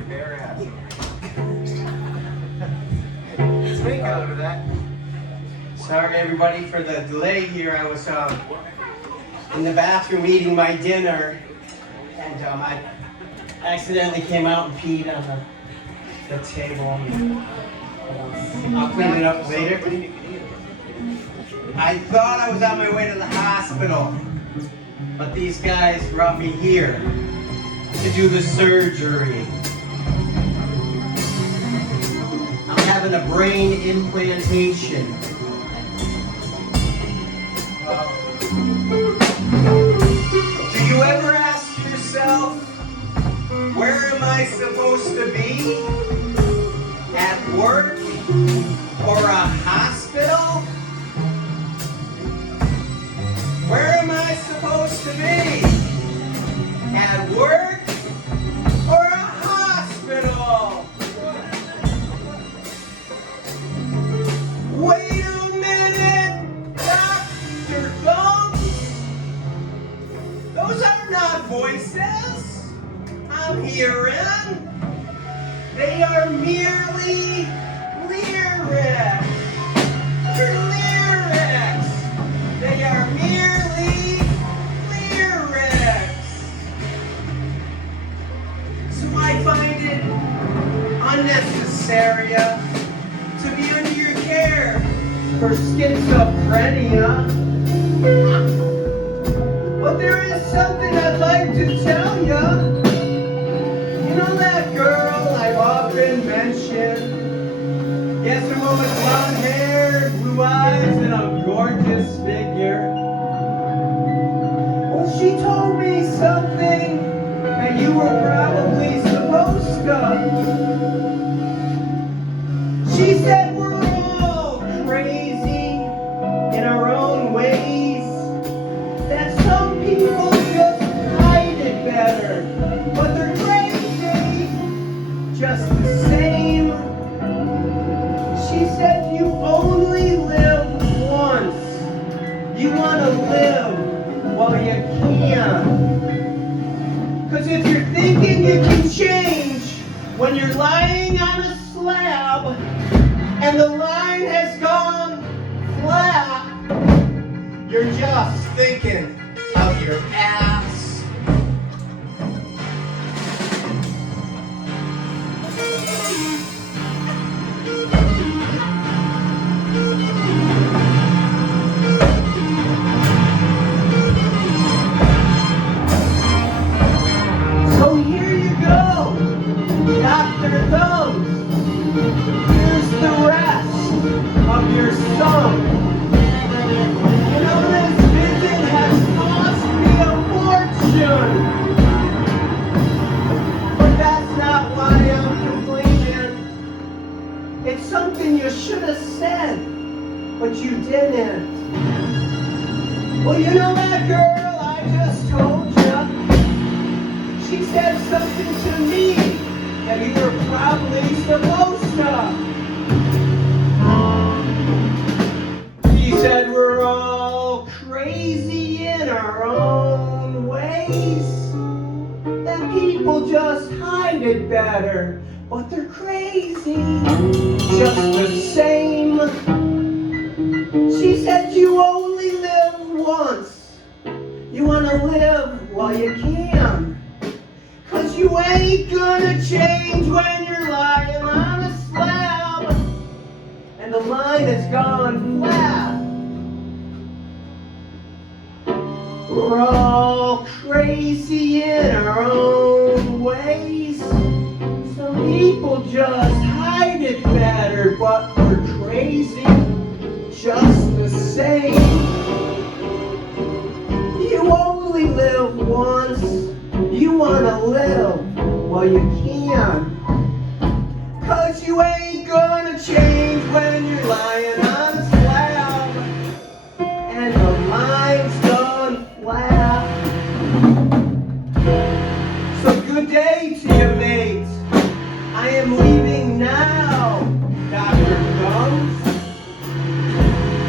your bare ass. Let's make out of that. Sorry everybody for the delay here. I was in the bathroom eating my dinner, and I accidentally came out and peed on the table. I'll clean it up later. I thought I was on my way to the hospital, but these guys brought me here to do the surgery. I'm having a brain implantation. Do you ever ask yourself, where am I supposed to be? At work or a hospital? Where am I supposed to be? At work or a hospital? Wait a minute, Dr. Gumps. Those are not voices I'm hearing. They are merely lyrics. They're lyrics. They are merely lyrics. So I find it unnecessary to be under your care for schizophrenia. But there is something I'd like to tell you. You know that girl I've often mentioned? Yes, her woman with blonde hair, blue eyes, and a gorgeous figure. Well, she told me something that you were probably supposed to. She said we're all crazy in our own ways, that some people just hide it better, but they're crazy just the same. She said you only live once. You want to live while you can. Because if you're thinking you can change when you're lying on a slab and the line has gone flat, you're just thinking of your ass. So here you go, Dr. Thumbs. Here's the rest of your song. You know, this visit has cost me a fortune. But that's not why I'm complaining. It's something you should have said, but you didn't. Well, you know that girl I just told you? She said something to me that you were probably supposed to. She said we're all crazy in our own ways, that people just hide it better, but they're crazy just the same. She said you only live once. You want to live while you can. 'Cause you ain't gonna change when you're lying on a slab and the line has gone flat. We're all crazy in our own ways. Some people just hide it better, but we're crazy just the same. You only live once. You wanna live while you can. 'Cause you ain't gonna change when you're lying on a slab and the line's gone flat. So good day to you, mate. I am leaving now, Dr. Gumps.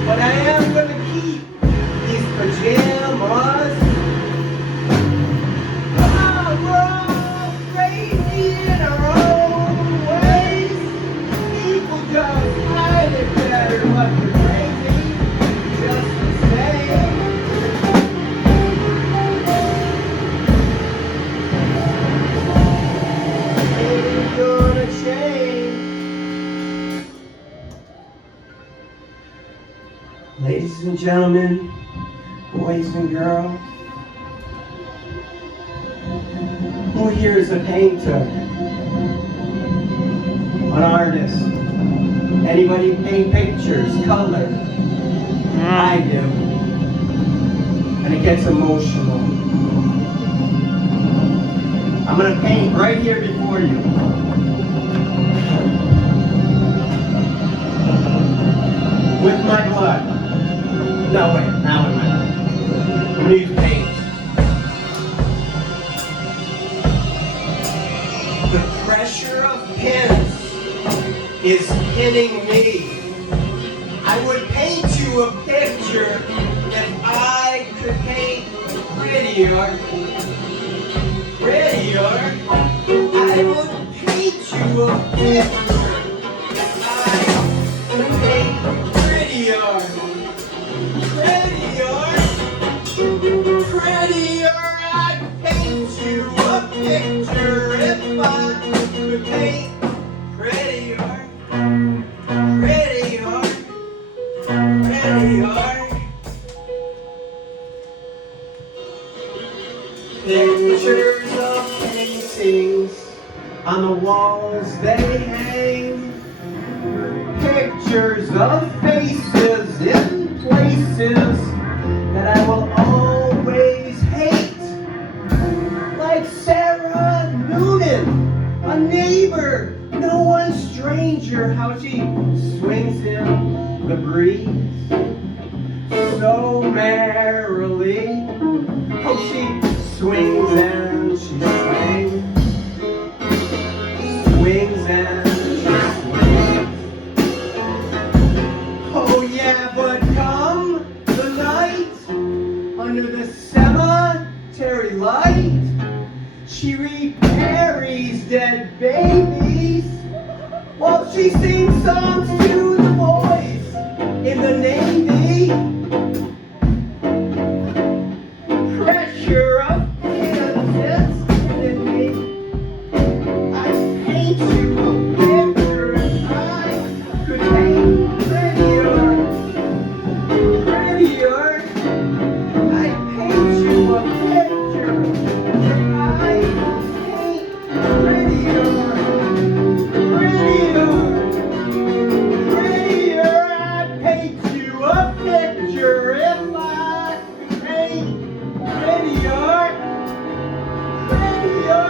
But I am gonna keep these pajamas. We're all crazy in our own Ladies and gentlemen, boys and girls, who here is a painter, an artist? Anybody paint pictures, color? I do. And it gets emotional. I'm going to paint right here before you. With my blood. No, wait, not with my blood. I'm going to use paint. The pressure of pins is pinning me. I would paint you a picture if I could paint prettier. Prettier. I would paint you a picture if I could paint prettier. Prettier. Prettier. I'd paint you a picture if I could paint prettier. Prettier. Prettier. Pictures of paintings on the walls they hang. Pictures of faces in places that I will always hate. Like Sarah Noonan, a neighbor, no one stranger, how she swings in the breeze so merrily. How she swings and she swings, swings and she swings. Oh yeah, but come the night, under the cemetery light, she reburies dead babies while she sings songs to the boys in the Navy. Pressure of pins is in me. I paint you a picture if I could paint prettier. Prettier. I paint you a picture if I could paint prettier. Prettier. Prettier. I'd paint you a picture if I could paint prettier. Prettier.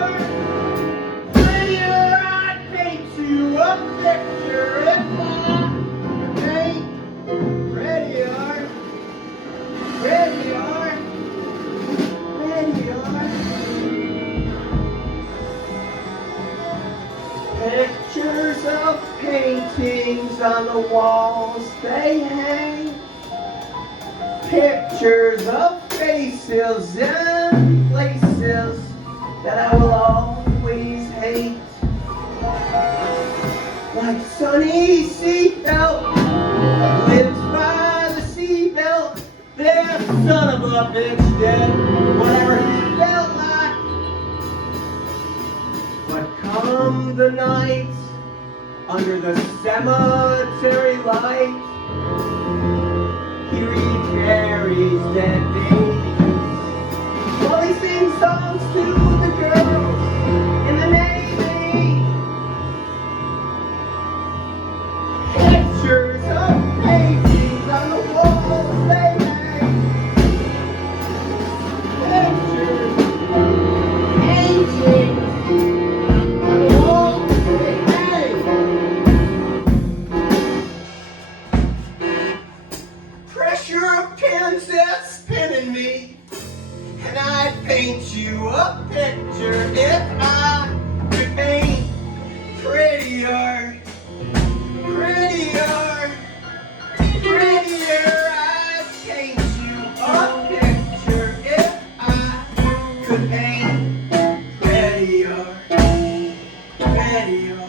Prettier. I'd paint you a picture if I could paint prettier. Prettier. Prettier. Pictures of paintings on the walls they hang. Pictures of faces in places that I will always hate. Like Sonny Seatbelt lives by the seatbelt. That son of a bitch did whatever he felt like. But come the night, under the cemetery light, he reburies dead babies while he sings songs to the girls in the Navy. Pictures of paintings on the walls they hang. Pictures, paintings on the walls they hang. Pressure of pins that's spinning me, and I'd paint you a picture if I could paint prettier. Prettier. Prettier. I'd paint you a picture if I could paint prettier. Prettier.